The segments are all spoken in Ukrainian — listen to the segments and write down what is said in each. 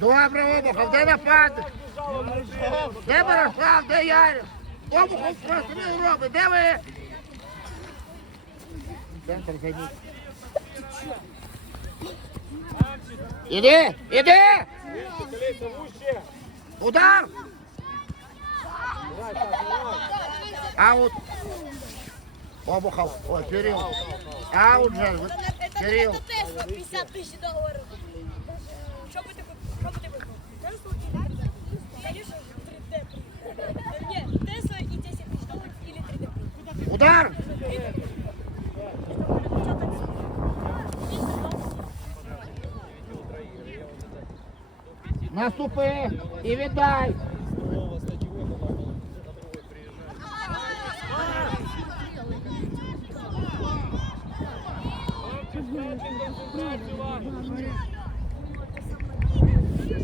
Добре, Обухов, де нападник? Біжав, а біжав. Де Мирослав, де Ярик? Обухов просто робить, де ви? Центр зайдіть. Іди, іди! Колейся вуще. Удар! Давай, Саша, давай. Аут. Обухов, ой, Кирилл. Аут же, вот, Кирилл. Это Тесла 50 тысяч долларов. Что бы ты купил? Что бы ты выбрал? Теслу или 3D? Конечно, 3D. Нет, Тесла и 10 тысяч долларов или 3D. Удар! Наступи і віддай. Ты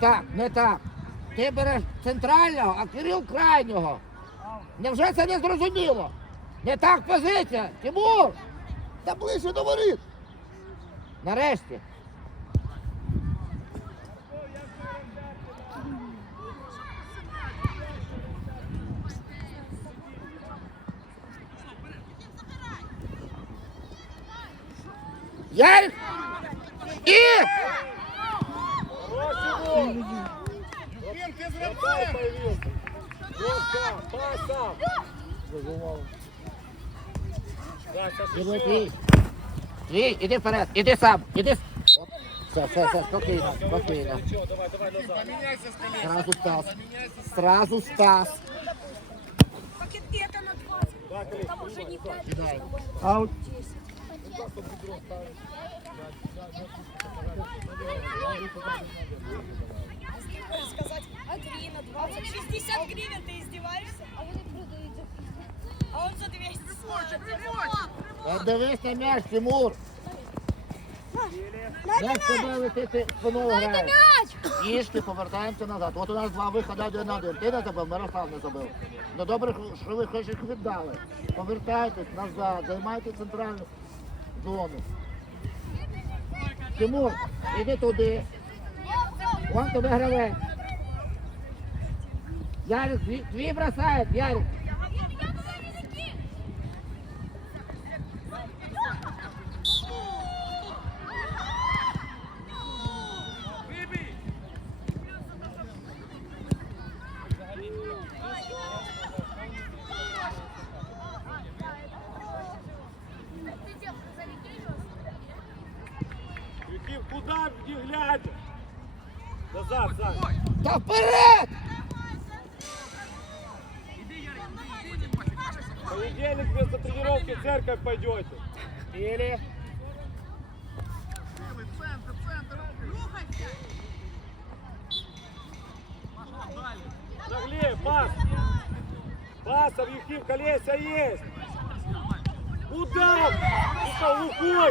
так, не так. Ти береш центрального, а Кирил крайнього. Невже це не зрозуміло? Не так позиція. Тимур! Та ближче до воріт. Нарешті. Ярик! І! Євген, ти з Вратарь гравцем. появился. Ловко, пасом. Да, Саша, Іди, твій. Твій, вперед, іди сам, іди. Все, все, все, спокійно, спокійно. Поміняйся з колесом. Сразу Стас. Сразу Стас. Пакет где-то на 20. Там уже не 5 Кидай. Аут. Сказать, а 20. 60 гривен, ты издеваешься? А вы продаете. А он за 200. Дивись на м'яч, Тимур. Як тебе летити грає? мяч! Ішки, повертаємося назад. От у нас два виходи один на один. Ти не забив, Мирослав не забив. Ну добре, що ви хоч їх віддали. Повертайтесь назад, займайте центральну зону. Тимур, іди туди. Вон тебе гравець. Ярик, дві бросають, Ярик. Та вперед! Понедельник вместо тренировки в церковь пойдете. Или центр, центр. Наглее, пас. Пасов, Ефим, колеса есть. Удар! Сука,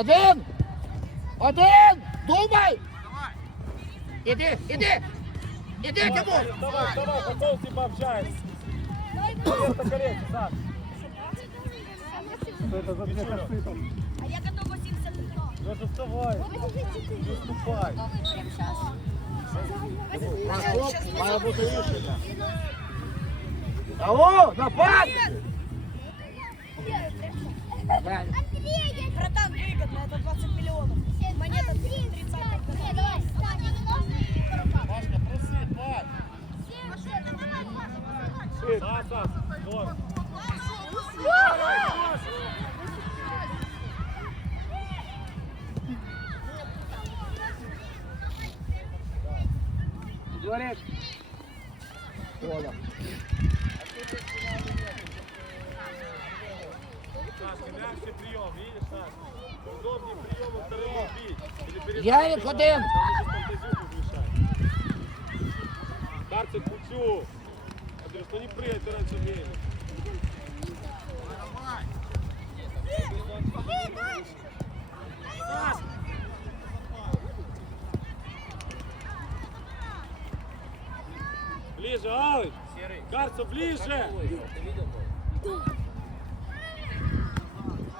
Один! Один! Думай! Іди, іди! Іди, Тимур! Давай, давай, потом с ним пообщаемся. Это корректно, Саш. Что это за две косты А я готова 70 Ну это вставай, выступай. Має бути рішення. Алло, напад! Правильно. выгодно, это 20 миллионов. Монета 30 давай, Машка, проси, Паш. Саш, Саш, Саш. Говорит. Оля. Сашка, мягкий прием. Ярик один. Карцик кутю. Андрюш, ну не прыгай ты раньше времени. Ближе, Алыч! Карцу ближе!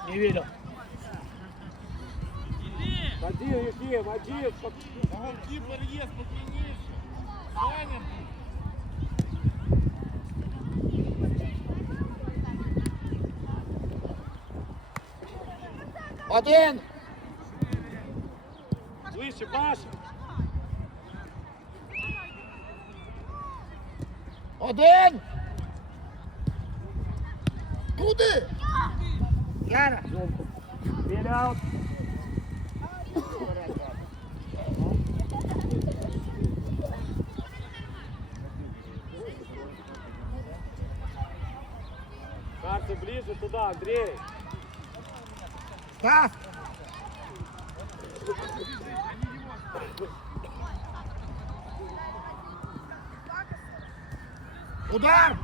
Не видел. Один, Ефим, один. А голкіпер є, спокійніше. Саня, Один! Ближче, Паша. Один! Куди? Яра. Вперед. Карцу ближе туда, Андрей. Стас! Удар!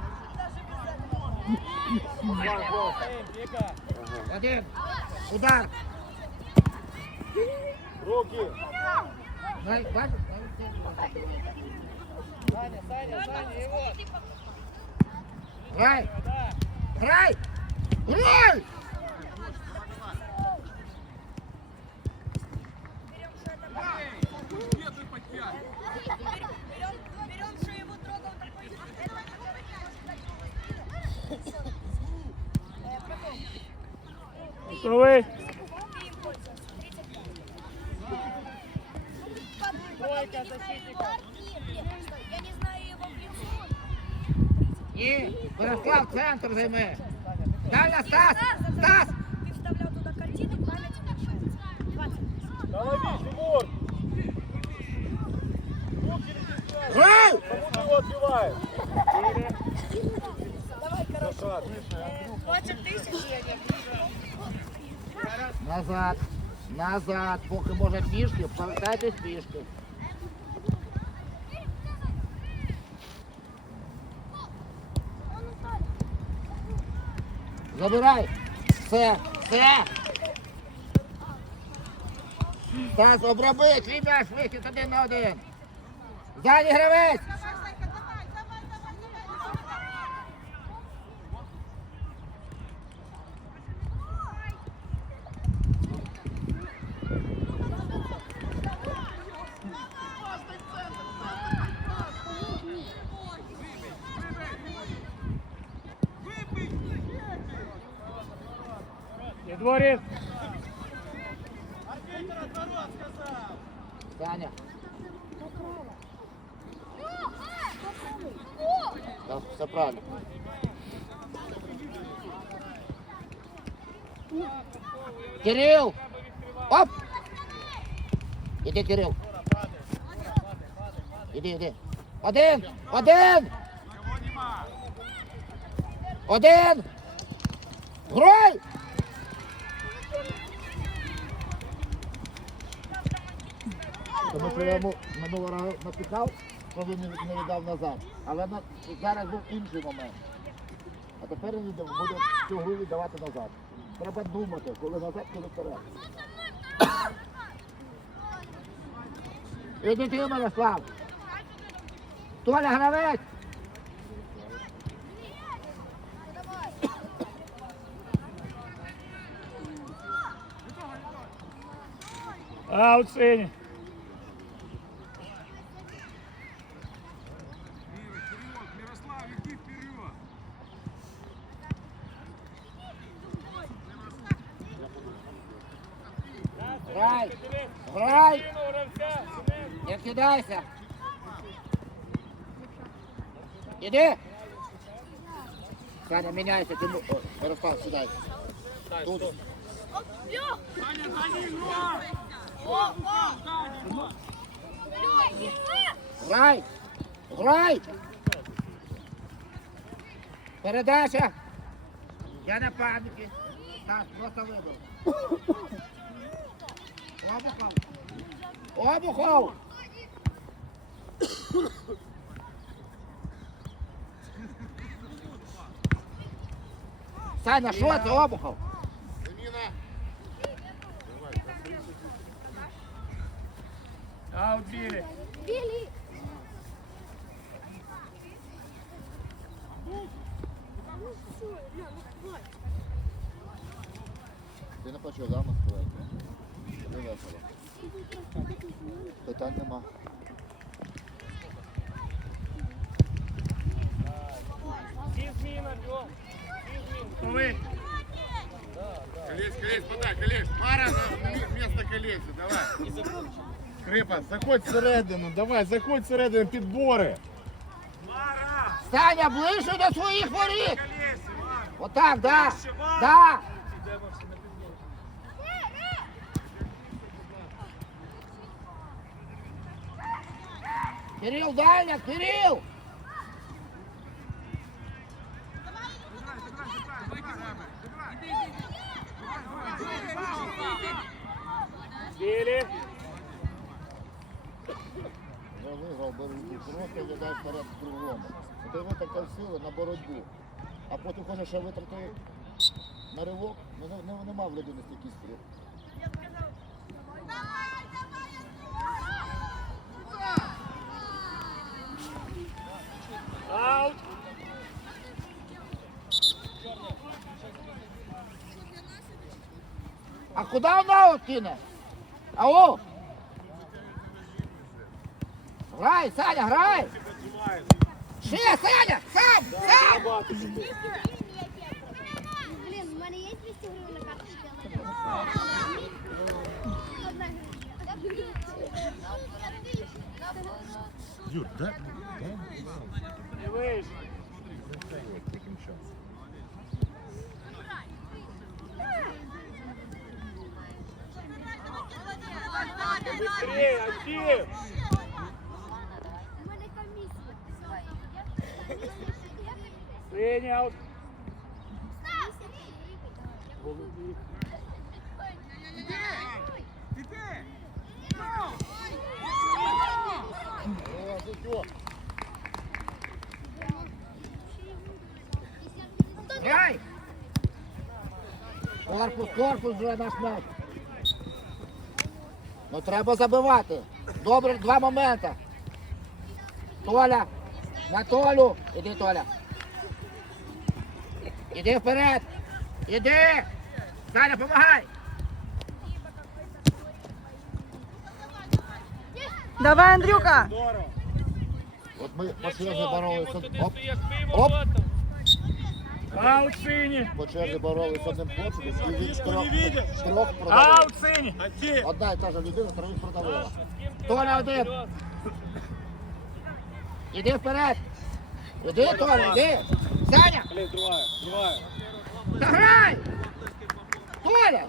Один! Удар! Руки. Саня, Саня, Саня, його. Грай! Грай! Грай! Берем, берем, Тройка защитников. Я не знаю его в лицо. Ні, Мирослав, центр займи. Дальня, Стас! Стас! Ты вставлял туда картины, память уменьшается. 20. Да лови, Тимур. Руки не стесняйся. Грай! Кому ты его отбиваешь? Давай, короче. Саша, 20 тысяч. Назад. Назад. Поки може пішки, повертайтесь пішки. Забирай. Все, все. Стас, оброби, твій м'яч вихід один на один. Ззаді гравець. Таня. Так, все правильно. Кирил! Оп! Іди, Кирил. Іди, іди. Один! Один! Один! Грай! що минулого разу напікав, то він не віддав назад. Але на, зараз був інший момент. А тепер він буде цю гру віддавати назад. Треба думати, коли назад, коли вперед. Іди ти, Мирослав. Толя гравець! Аут, синій. Не кидайся. Іди. Саня, міняйся, ти му- О, Мирослав, сідай. Тут. Грай. Грай. Передача. Я на пам'яті. Так, просто вибив. Обухов. Обухов. Саня, що обухов? Замина. Аут білі. Ти не почув, да, Москва? Питань нема. Всі зміна, Артем. Всі зміна. Коли? Колесь, колесь, подай, колесь. Мара на м- место колеса, давай. Крипа, заходь всередину, давай, заходь всередину, підбори. Саня, ближче до своїх воріт. Отак, да. Да. Кирил, дальня, Кирил. Білі. Вже виграв боротьбу. Просто йдеш вперед другому. Ти витратив сили на боротьбу. А потім хочеш ще витратити на ривок. Ну, не, не, нема в людини стільки стріл. Аут. А куди вона кине? Ау! Грай, Саня, грай! Ще, Саня! Сам! Сам! Блин, у мене є 200 гривень на карточці. Юр, да? Не вийшов. Грай! Корпус, корпус вже наш м'яч. Ну треба забивати. Добре, два моменти. Толя, на Толю. Іди, Толя. Іди вперед. Іди. Саня, помагай. Давай, Андрюка! Здорово. От ми по черзі боролися. Оп, Оп. Аут сині. по черзі боролися з одним хлопчиком, і він Ніхто трьох, трьох продавив. Аут сині. Одна і та ж людина троїх продавила. Толя один. Іди вперед. Іди, Толя, іди. Саня, Блин, другая, другая. заграй. Толя.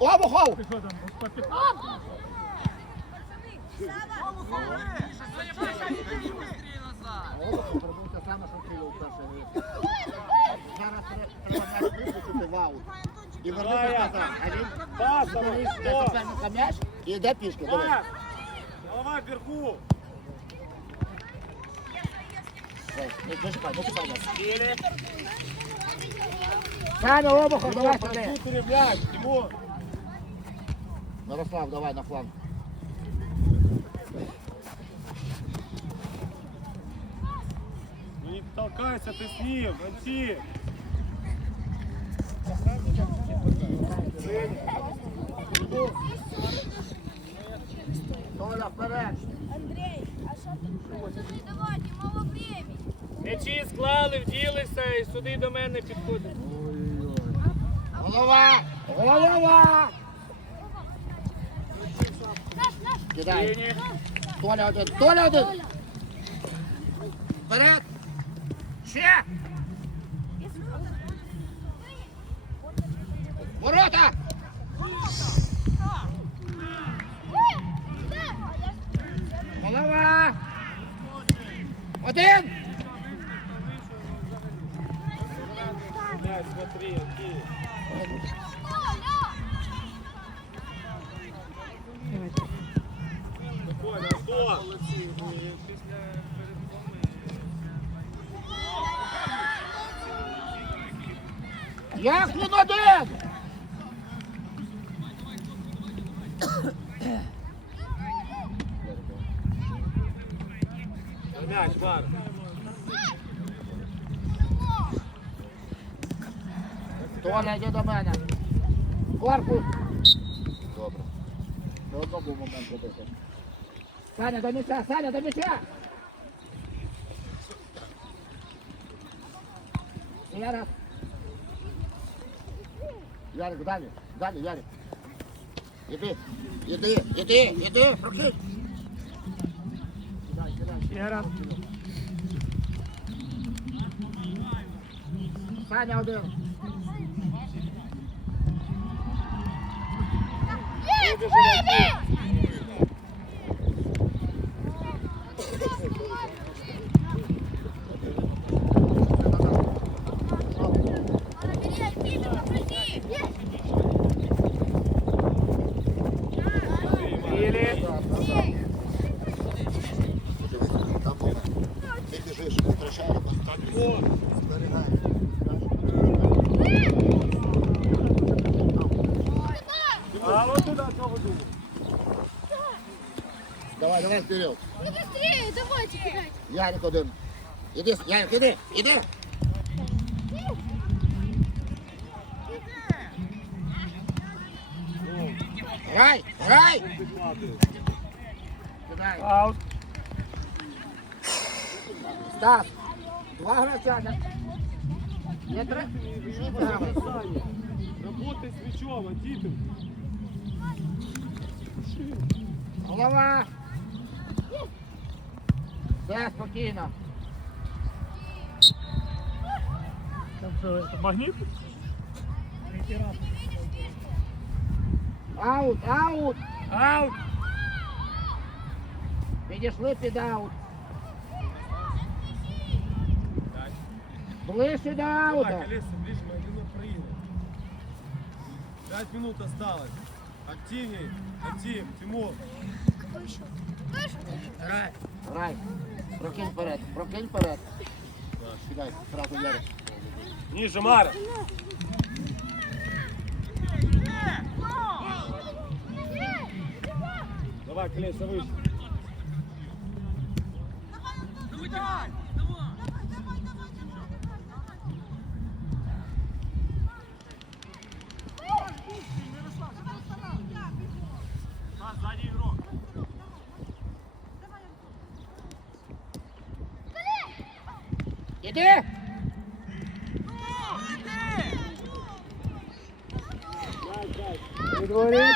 Обухов. Обухов зробив те саме, що Кирил в першій грі. Зараз тре- треба м'яч виключити в аут. І вернутися назад. А він Пасом, Де стоп. суперника м'яч і йде пішки. Дивись. Пас. Голова вверху. чекай. Не не чекай, не чекай. нас. Или. Саня, обухом, Ну, давай Тимур, сюди. просутый мяч, Тимур. Мирослав, давай на фланг. Ну не толкайся ты с ним, Анти. Толя, вперед. Андрей, а що ти? Давайте, мало времени. М'ячі склали, вділися і сюди до мене підходять. Голова! Голова! Кидай. Толя один, Толя один. Вперед. Ще. Ворота. Голова. Один. Смотри, Толя, йди до мене. Корпус. Добре. Не одно був момент. Саня, до м'яча, Саня, до м'яча. Ще раз. Ярик, далі, далі, Ярик. Іди, іди, іди, іди, прокинь. Ще раз. Саня один. Или. Там момент. Ти біжиш, не втрачай, зберігай. А вот туда кого думал? Давай, давай, вперед. Ну быстрее, давайте кидайте. Ярик один. Іди, Ярик, іди, іди. Грай, грай. Аут. Стас. Два гравця. Є три. Работай с мячом. Голова. Все, спокійно. Магнит? Аут, аут. Аут. Підійшли під аут. Ближче до аута. Давай, колеса ближе, мы один Украины. Пять минут осталось. Активней. Актив, Тимур. Грай. Грай. Прокинь вперед, прокинь вперед. Сідай, сразу Ярик. Ні, Мара. Давай, колеса выше. Сзади Іди. Не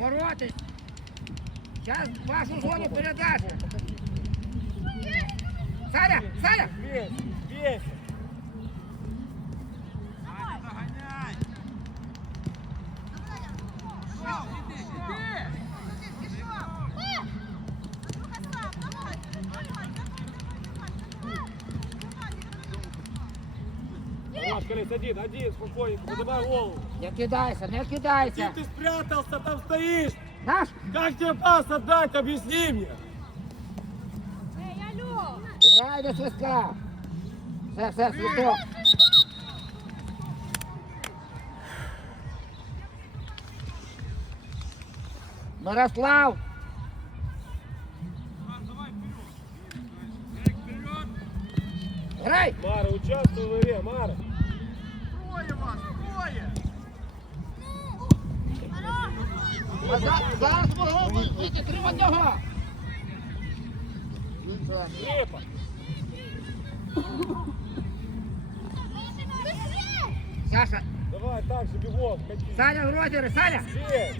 Воротись. Зараз вашу зону передача. Саня, Саня. Весь, весь. Один, спокойненько, поднимай голову. Не кидайся, не Где кидайся. ты спрятался, там стоишь? Наш? Как тебе пас отдать, объясни мне. Ей, алло! Грай до свистка. Все, все, свисток. Мирослав. Грай! Мара, участвуй в игре, Мара. А за- Зараз можемо вийти три в одного. Крепо. Саша, Давай, так же, бегом, кати. Саня в розігрі, Саня! Здесь.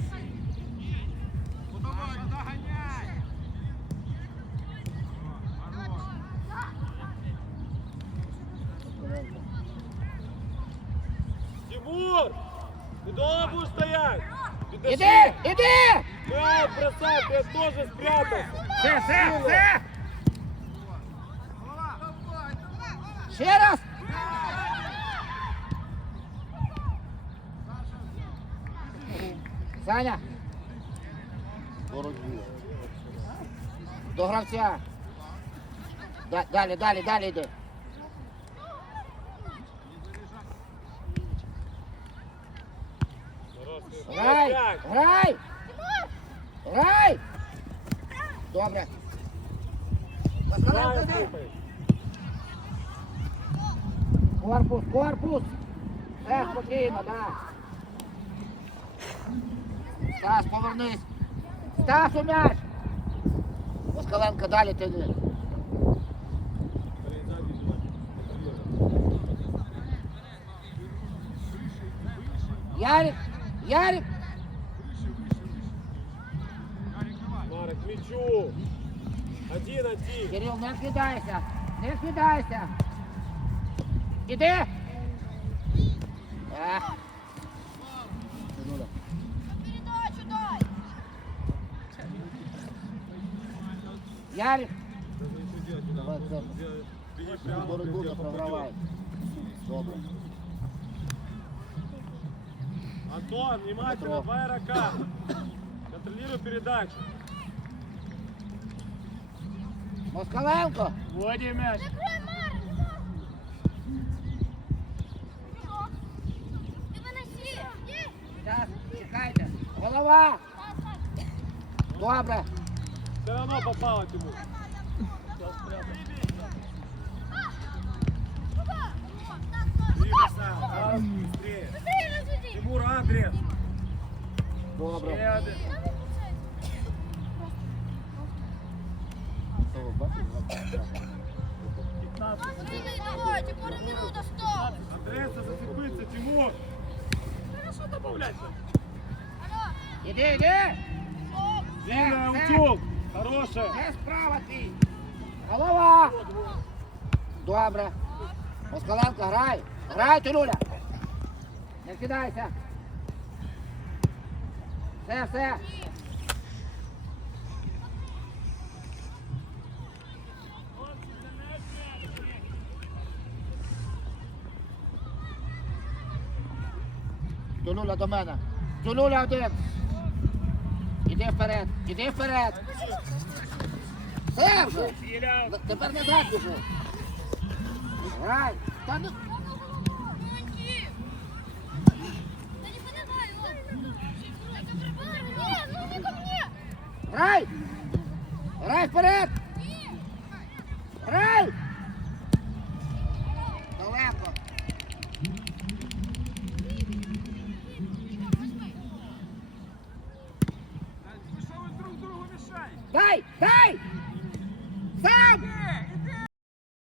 Ще раз! Саня, до гравця. Далі, далі, далі йди. Грай! Грай! Грай! Добре. Супай. Корпус, корпус! Все, спокійно, да. Стас, повернись. Стас у м'яч! Москаленко, далі ти йди. Ярик! Ярик! Мара, к мячу. Один, один. Кирил, не кидайся! Не кидайся! Іди! Ех, Передачу дай. Ярик! Давай це. Беги Цю прямо, боротьбу как не я програвай. Добре. Антон, внимательно, Петров. два игрока. Контролируй передачу. Москаленко! Вводи мяч. Закрой, Мара, не можу. Ти виноси. Є. Зараз, чекайте! Голова! Добре! Все равно попало, Тимур. Двигайся, Арс, быстрее. Быстрее разведи. Тимур, адрес. Добре. Ще один. Що ви бачите? Смотри, давай, Тимур, минута, стоп. Адреса зацепиться, Тимур. Хорошо добавляйся. Іди, іди! Э, утюг. Хорошая. Не справа твій! Голова! Добре. Москаленко, грай! Грай, Тюлюля! Не кидайся! Все, все! Тюлюля до мене! Тюлюля один! Іди вперед! Іди вперед! Все вже! Тепер назад біжи! Грай! Та ну... Мальчик. Да не подавай, он. Мара, нет, ну не ко мне. Грай! Грай вперед! Грай!